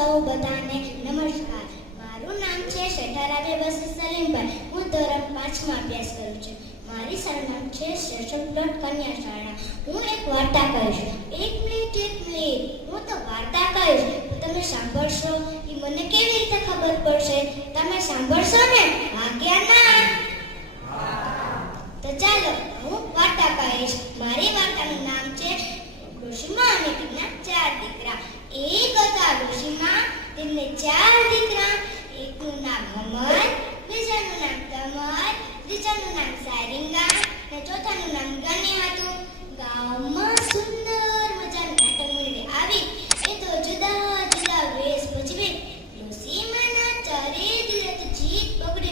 સૌ બધાને નમસ્કાર. મારું નામ છે શેઠારાબે બસી સલીમભાઈ. હું ધોરણ પાંચમાં અભ્યાસ કરું છું. મારી સરનામ છે શેષમ ડોટ કન્યા શાળા હું એક વાર્તા કહીશ. એક મિનિટ એક મિનિટ. હું તો વાર્તા કહીશ. તમે સાંભળશો. એ મને કેવી રીતે ખબર પડશે? તમે સાંભળશો ને? વાગ્યા ના તો ચાલો, હું વાર્તા કહીશ. મારી વાર્તાનું નામ છે કૃષ્ણ અને તેના ચાર દીકરા. એક હતા તેમને ચાર દીકરા, એકનું નામ અમર બીજાનું નામ તમર, ત્રીજાનું નામ સારિંગા ને ચોથાનું નામ ગણે હતું ગામમાં સુંદર મજાનું નાટક મંડળી આવી એ તો જુદા જુદા વેશ ભજવે. ડોશીમાના ચારે દિલત જીત પકડે.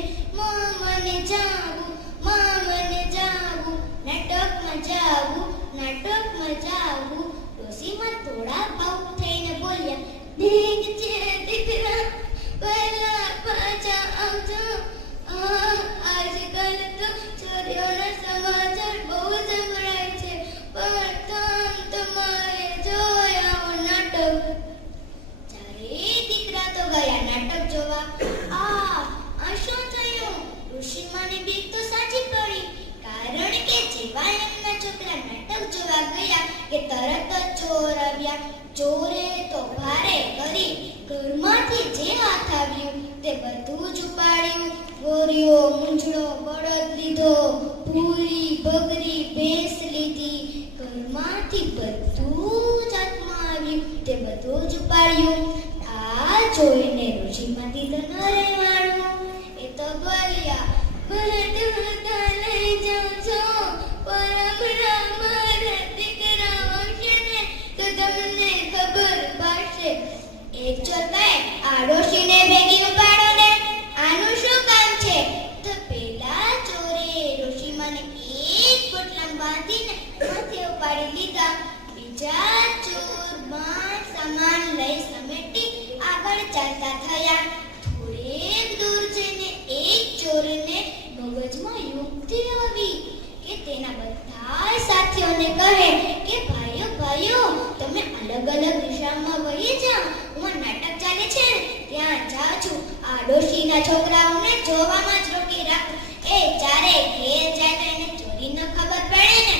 મને જાવું મને જાવું નાટકમાં જાવું નાટકમાં જાવું ડોશીમાં થોડા ભાવ થઈને ચોર ચોરે તો ભારે કરી ઘરમાંથી જે હાથ આવ્યું તે બધું જ ઉપાડ્યું. ગોરીઓ મૂંઝડો બળદ લીધો, પૂરી, બગરી, ભેંસ લીધી. ઘરમાંથી બધું જ હાથમાં આવ્યું, તે બધું જ ઉપાડ્યું. આ જોઈને સાથીઓને કહે કે, ભાઈઓ ભાઈઓ, તમે અલગ અલગ દિશામાં વહી જાઓ. હું નાટક ચાલે છે. ત્યાં જાઉં છું. આ ડોશીના છોકરાઓને જોવામાં જ રોકી રાખો. એ, ચારે ઘેર જાય તો એને ચોરીનો ખબર પડે ને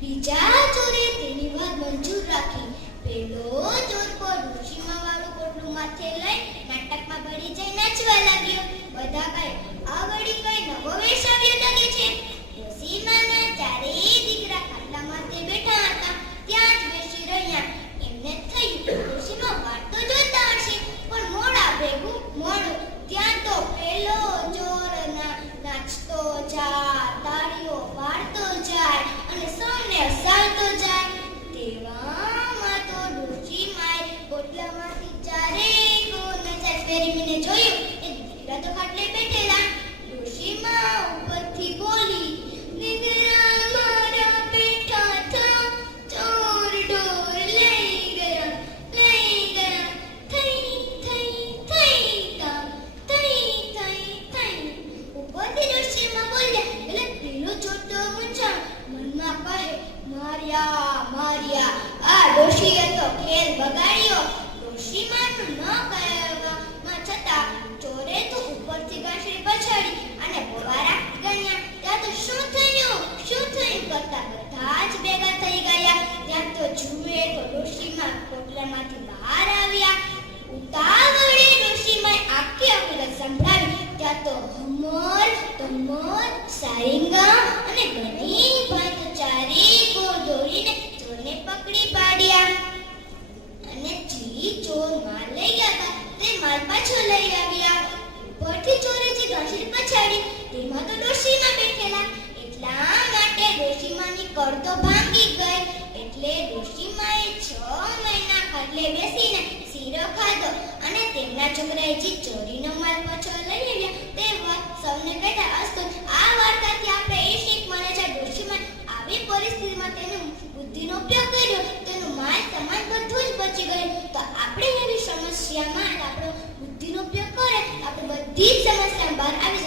બીજા ચોરે તેની વાત મંજૂર રાખી પેલો ચોર પર ડોશીમાં વાળું પોટલું માથે લઈ નાટકમાં ભળી જઈ નાચવા લાગ્યો બધા કહે આ વળી કઈ નવો વેશ આવ્યો લાગે છે ડોશીમાના ચારેય દીકરા ખાટલા માથે બેઠા હતા ત્યાં જ બેસી રહ્યા એમને થયું ડોશીમાં વાત તો જોતા હશે પણ મોડા ભેગું મોડું ત્યાં તો પેલો ચોર ના- નાચતો જાય તાળીઓ પાડતો જાય અને સૌને હસાવતો જાય તેવામાં તો ડોશીમાએ પોટલામાંથી ચારેય કોણ નજર ફેરવીને જોયું એ દીકરા તો ખાટલે બેઠેલા ડોશીમા ઉપરથી બોલી દીકરા મારા બેઠા થા ચોર ડોર લઈ ગયા લઈ ગયા થઈ થઈ થઈ કામ થઈ થઈ થઈ ઉપરથી ડોશીમા બોલ્યા એટલે પેલો ચોટો મૂંઝાણ મનમાં કહે માર્યા માર્યા. આ ડોશીએ તો ખેલ બગાડ્યો. ડોશીમાનું ન છતાં ચોરે તો ઉપરથી ગાંસડી પછાડી અને બોવારા ગણ્યા. ત્યાં તો શું થયું? શું થયું? કરતા બધા જ ભેગા થઈ ગયા. ત્યાં તો જુએ તો ડોશીમાં પોટલામાંથી બહાર આવ્યા. ઉતાવળે ડોશીમાં આખી અકલત સંભળાવી. ત્યાં તો હમર, તમર, સારિંગા અને પકડી પાડ્યા. અને જી ચોર માલ લઈ ગયા હતા. તે માલ પાછો લઈ આવ્યા. ઉપરથી ચોરે જે ઘસડી પછાડી. તેમાં તો ડોશીમાં બેઠેલા. એટલા માટે ડોશીમાની કળ તો ભાંગી ગઈ. એટલે ડોશીમાએ છ મહિના ખાટલે બેસીને શીરો ખાધો. અને તેમના છોકરાએ જે ચોરીનો માલ પાછો લઈ આવ્યા સમસ્યા આપણો બુદ્ધિનો ઉપયોગ કરે આપણે બધી જ સમસ્યા બહાર આવી